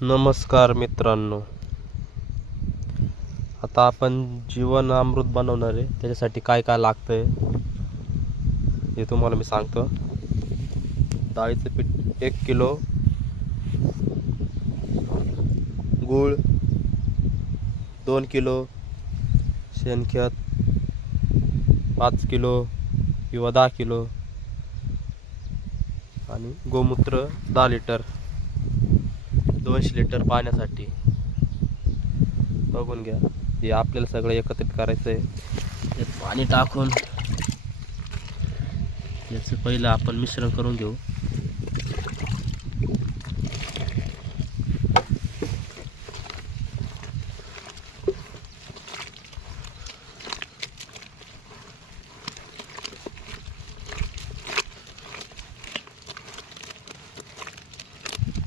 नमस्कार मित्रांनो, आता आपण जीवन अमृत बनवणार आहे. त्याच्यासाठी काय काय लागतंय हे तुम्हाला मी सांगतो. डाळीचं पीठ 1 किलो, गूळ 2 किलो, शेणखत 5 किलो किंवा 10 किलो आणि गोमूत्र 10 लिटर 200 लिटर पाण्यासाठी. बघून घ्या, हे आपल्याला सगळं एकत्रित करायचं आहे. त्यात पाणी टाकून याचं पहिलं आपण मिश्रण करून घेऊ.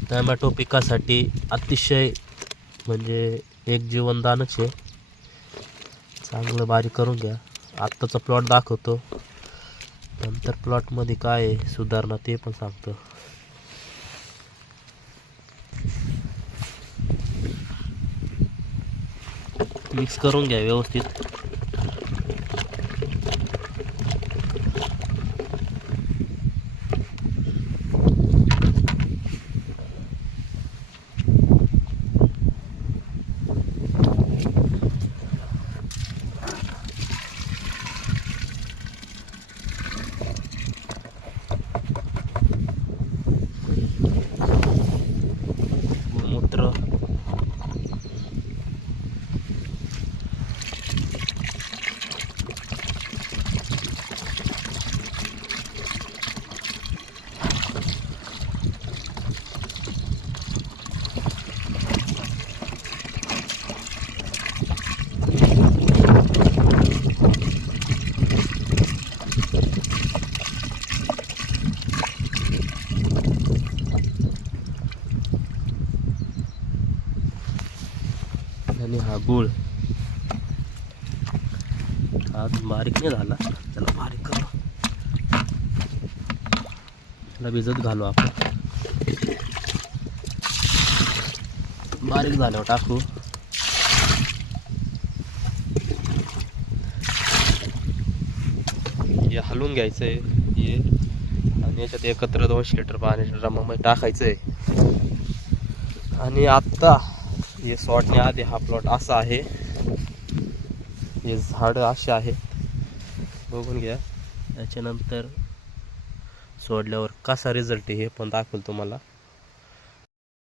टोमॅटो पिकासाठी अतिशय म्हणजे एक जीवनदानच आहे. चांगलं बारीक करून घ्या. आत्ताचा प्लॉट दाखवतो, नंतर प्लॉटमध्ये काय आहे सुधारणा ते पण सांगतो. मिक्स करून घ्या व्यवस्थित. गोमूत्र आणि हा गूळ आज बारीक नाही झाला, त्याला बारीक करू. त्याला भिजत घालू आपण. बारीक झाल्यावर टाकू. हे हलवून घ्यायचं आहे हे, आणि याच्यात एकत्र 200 लिटर पाण्याच्या ड्रमामध्ये टाकायचं आहे. आणि आत्ता हे सोडण्याआधी हा प्लॉट असा आहे, हे झाडं असे आहेत, बघून घ्या. त्याच्यानंतर सोडल्यावर कसा रिझल्ट आहे हे पण दाखवेल तुम्हाला.